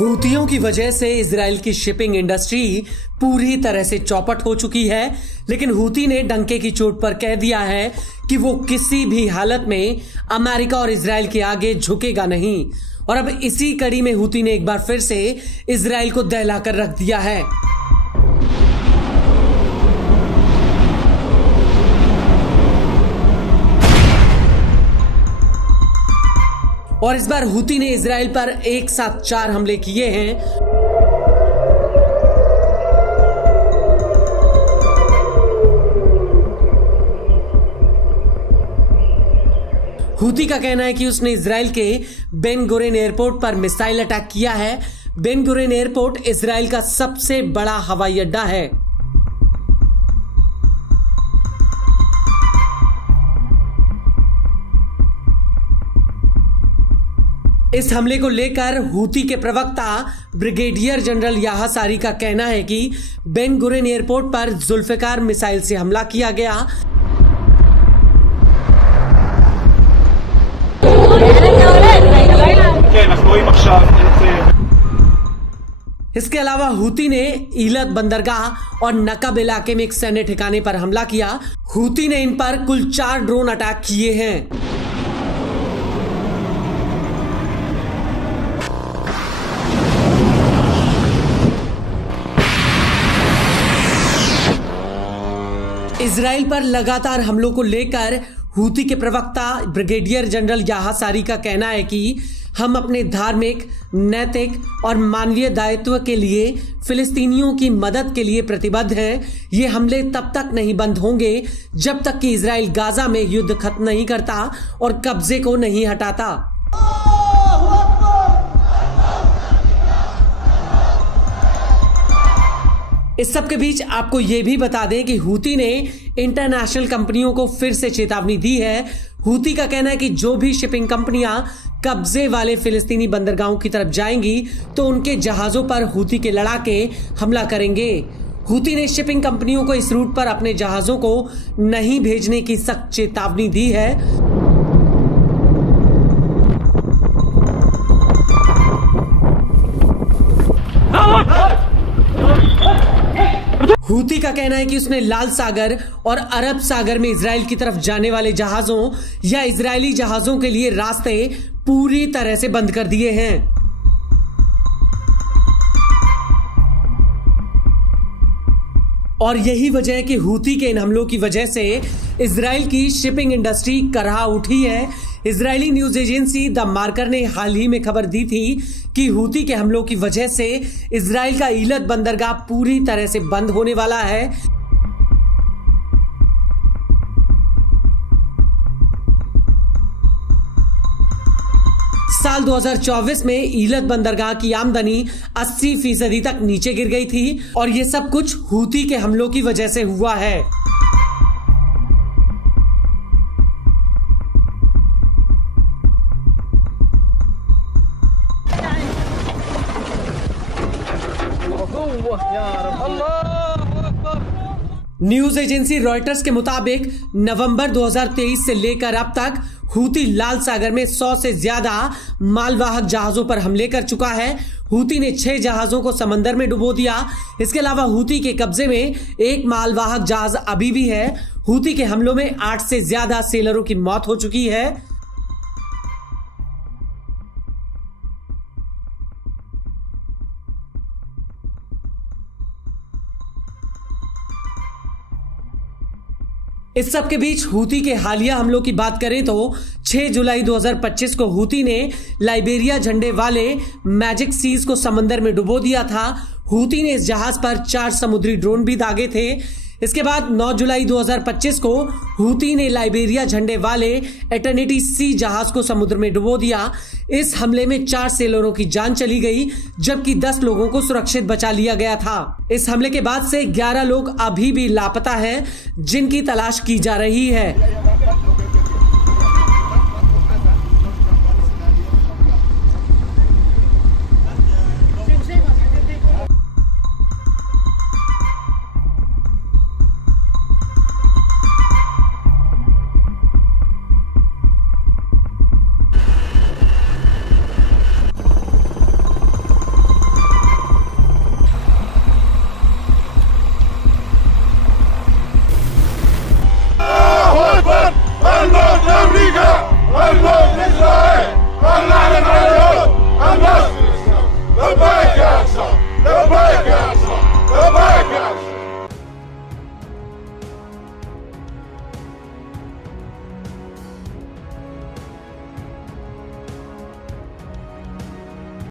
हूतियों की वजह से इजराइल की शिपिंग इंडस्ट्री पूरी तरह से चौपट हो चुकी है, लेकिन हूती ने डंके की चोट पर कह दिया है कि वो किसी भी हालत में अमेरिका और इजराइल के आगे झुकेगा नहीं। और अब इसी कड़ी में हूती ने एक बार फिर से इजराइल को दहलाकर रख दिया है। और इस बार हूती ने इजराइल पर एक साथ 4 हमले किए हैं। हूती का कहना है कि उसने इजराइल के बेन गुरेन एयरपोर्ट पर मिसाइल अटैक किया है। बेन गुरेन एयरपोर्ट इजराइल का सबसे बड़ा हवाई अड्डा है। इस हमले को लेकर हूती के प्रवक्ता ब्रिगेडियर जनरल याह्या सारी का कहना है कि बेन गुरेन एयरपोर्ट पर जुल्फिकार मिसाइल से हमला किया गया। इसके अलावा हूती ने ईलत बंदरगाह और नकब इलाके में एक सैन्य ठिकाने पर हमला किया। हूती ने इन पर कुल 4 ड्रोन अटैक किए हैं। इजराइल पर लगातार हमलों को लेकर हूती के प्रवक्ता ब्रिगेडियर जनरल याह्या सारी का कहना है कि हम अपने धार्मिक, नैतिक और मानवीय दायित्व के लिए फिलिस्तीनियों की मदद के लिए प्रतिबद्ध हैं। ये हमले तब तक नहीं बंद होंगे जब तक कि इजराइल गाजा में युद्ध खत्म नहीं करता और कब्जे को नहीं हटाता। इस सब के बीच आपको यह भी बता दें कि हूती ने इंटरनेशनल कंपनियों को फिर से चेतावनी दी है। हूती का कहना है कि जो भी शिपिंग कंपनियां कब्जे वाले फिलिस्तीनी बंदरगाहों की तरफ जाएंगी तो उनके जहाजों पर हूती के लड़ाके हमला करेंगे। हूती ने शिपिंग कंपनियों को इस रूट पर अपने जहाजों को नहीं भेजने की सख्त चेतावनी दी है। हूती का कहना है कि उसने लाल सागर और अरब सागर में इजराइल की तरफ जाने वाले जहाजों या इजरायली जहाजों के लिए रास्ते पूरी तरह से बंद कर दिए हैं। और यही वजह है कि हूती के इन हमलों की वजह से इजराइल की शिपिंग इंडस्ट्री करहा उठी है। Israeli news agency the marker ने हाल ही में खबर दी थी कि हूती के हमलों की वजह से इजराइल का ईलत बंदरगाह पूरी तरह से बंद होने वाला है। साल 2024 में ईलत बंदरगाह की आमदनी 80% तक नीचे गिर गई थी और ये सब कुछ हूती के हमलों की वजह से हुआ है। न्यूज एजेंसी रॉयटर्स के मुताबिक नवंबर 2023 से लेकर अब तक हूती लाल सागर में 100 से ज्यादा मालवाहक जहाजों पर हमले कर चुका है। हूती ने 6 जहाजों को समंदर में डुबो दिया। इसके अलावा हूती के कब्जे में एक मालवाहक जहाज अभी भी है। हूती के हमलों में 8 से ज्यादा सेलरों की मौत हो चुकी है। इस सब के बीच हूती के हालिया हमलों की बात करें तो 6 जुलाई 2025 को हूती ने लाइबेरिया झंडे वाले मैजिक सीज को समंदर में डुबो दिया था। हूती ने इस जहाज पर 4 समुद्री ड्रोन भी दागे थे। इसके बाद 9 जुलाई 2025 को हूती ने लाइबेरिया झंडे वाले एटर्निटी सी जहाज को समुद्र में डुबो दिया। इस हमले में 4 सेलरों की जान चली गई जबकि 10 लोगों को सुरक्षित बचा लिया गया था। इस हमले के बाद से 11 लोग अभी भी लापता हैं जिनकी तलाश की जा रही है।